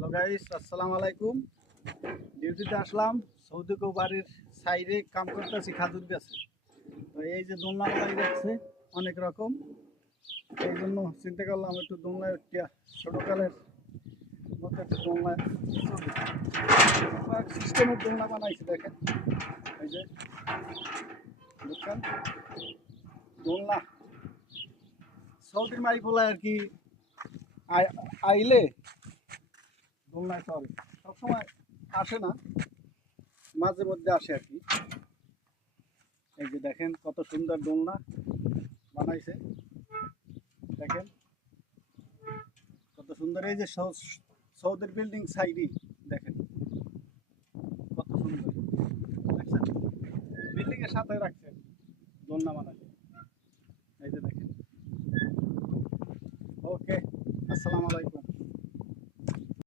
Hello guys, আসসালামু আলাইকুম। ডিউটিতে আসলাম। সৌদি বাড়ির সাইডে কাম করতেছি খাজুর গাছে। তো এই যে দোলনা বানাই যাচ্ছে অনেক রকম, এই জন্য চিন্তা করলাম একটু দোলনায় উঠিয়া ছোটকালের মতো একটু দোলনায় সিস্টেমের দোলনা বানাইছি দেখেন। এই যে বুঝছেন, দোলনা সৌদির মাইফোলা আর কি আইলে দোলনায় চলে। সবসময় আসে না, মাঝে মধ্যে আসে আর কি। এই যে দেখেন কত সুন্দর দোলনা বানাইছে, দেখেন কত সুন্দর। এই যে সৌদের বিল্ডিং সাইডই দেখেন কত সুন্দর, দেখছেন বিল্ডিং এর সাথে রাখছেন দোলনা বানাইছে। এই যে দেখেন। ওকে, আসসালামু আলাইকুম।